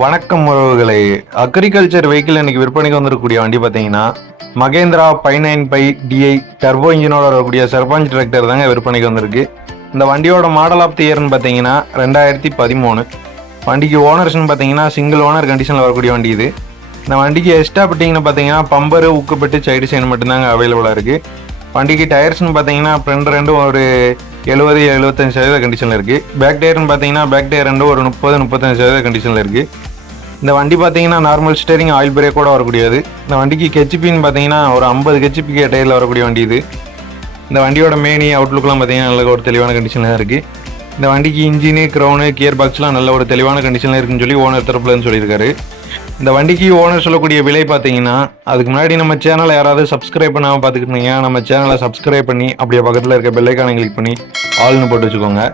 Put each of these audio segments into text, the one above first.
வணக்கம் உறவுகளே. Agriculture vehicle இன்னைக்கு விற்பனைக்கு வந்திருக்கக்கூடிய வண்டி பார்த்தீங்கன்னா Mahindra five nine five DI turbo இன்ஜினோட வரக்கூடிய சர்பஞ்ச் டிராக்டர் தாங்க விற்பனைக்கு வந்திருக்கு. இந்த வண்டியோட மாடல் ஆஃப் தி இயர்னு பார்த்தீங்கன்னா ரெண்டாயிரத்தி பதிமூணு. வண்டிக்கு ஓனர்ஸ்னு பார்த்தீங்கன்னா சிங்கிள் ஓனர் கண்டிஷனில் வரக்கூடிய வண்டி இது. இந்த வண்டிக்கு எக்ஸ்ட்ரா பெட்டிங்னு பார்த்தீங்கன்னா பம்பரு உக்குப்பட்டு சைடு சைன் மட்டும்தாங்க அவைலபிளாக இருக்குது வண்டிக்கு டயர்ஸ்னு பார்த்தீங்கன்னா ஃப்ரண்ட் ரெண்டும் ஒரு எழுபது எழுபத்தஞ்சு சதவீத கண்டிஷனில் இருக்குது பேக் டயர்னு பார்த்தீங்கன்னா பேக் டயர் ரெண்டும் ஒரு முப்பது முப்பத்தஞ்சு சதவீத கண்டிஷனில் இருக்குது இந்த வண்டி பார்த்தீங்கன்னா நார்மல் ஸ்டேரிங் ஆயில் பிரேக்கோட வரக்கூடியது. இந்த வண்டிக்கு கெச்சிபின்னு பார்த்தீங்கன்னா ஒரு ஐம்பது கெச்சிபி டயரில் வரக்கூடிய வண்டி இது. இந்த வண்டியோட மேனி அவுட்லுக்லாம் பார்த்தீங்கன்னா நல்ல ஒரு தெளிவான கண்டிஷனில் தான் இருக்குது இந்த வண்டிக்கு இன்ஜினு க்ரௌனு கியர் பாக்ஸ்லாம் நல்ல ஒரு தெளிவான கண்டிஷனில் இருக்குன்னு சொல்லி ஓனர் தரப்புலன்னு சொல்லியிருக்காரு. இந்த வண்டிக்கு ஓனர் சொல்லக்கூடிய விலை பார்த்தீங்கன்னா அதுக்கு முன்னாடி நம்ம சேனலை யாராவது சப்ஸ்கிரைப் பண்ணாமல் பார்த்துக்கிட்டீங்க நம்ம சேனலை சப்ஸ்கிரைப் பண்ணி அப்படியே பக்கத்தில் இருக்க பெல்லைக்கான கிளிக் பண்ணி ஆல்னு போட்டு வச்சுக்கோங்க.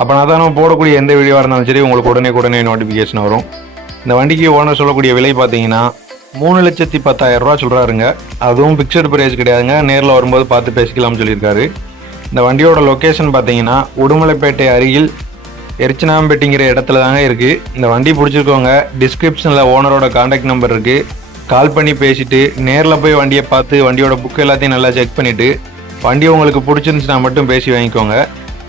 அப்போனா தான் நம்ம போடக்கூடிய எந்த வீடியோவாக இருந்தாலும் சரி உங்களுக்கு உடனே உடனே நோட்டிஃபிகேஷன் வரும். இந்த வண்டிக்கு ஓனர் சொல்லக்கூடிய விலை பார்த்தீங்கன்னா மூணு லட்சத்தி பத்தாயிரம் ரூபா சொல்கிறாருங்க அதுவும் பிக்சடு ப்ரைஸ் கிடையாதுங்க. நேரில் வரும்போது பார்த்து பேசிக்கலாம்னு சொல்லியிருக்காரு. இந்த வண்டியோட லொக்கேஷன் பார்த்தீங்கன்னா உடுமலைப்பேட்டை அருகில் எரிச்சனாம்பேட்டிங்கிற இடத்துல தாங்க இருக்குது இந்த வண்டி பிடிச்சிருக்கோங்க டிஸ்கிரிப்ஷனில் ஓனரோட காண்டாக்ட் நம்பர் இருக்குது கால் பண்ணி பேசிவிட்டு நேரில் போய் வண்டியை பார்த்து வண்டியோட புக் எல்லாத்தையும் நல்லா செக் பண்ணிவிட்டு வண்டி உங்களுக்கு பிடிச்சிருந்துச்சுன்னா மட்டும் பேசி வாங்கிக்கோங்க.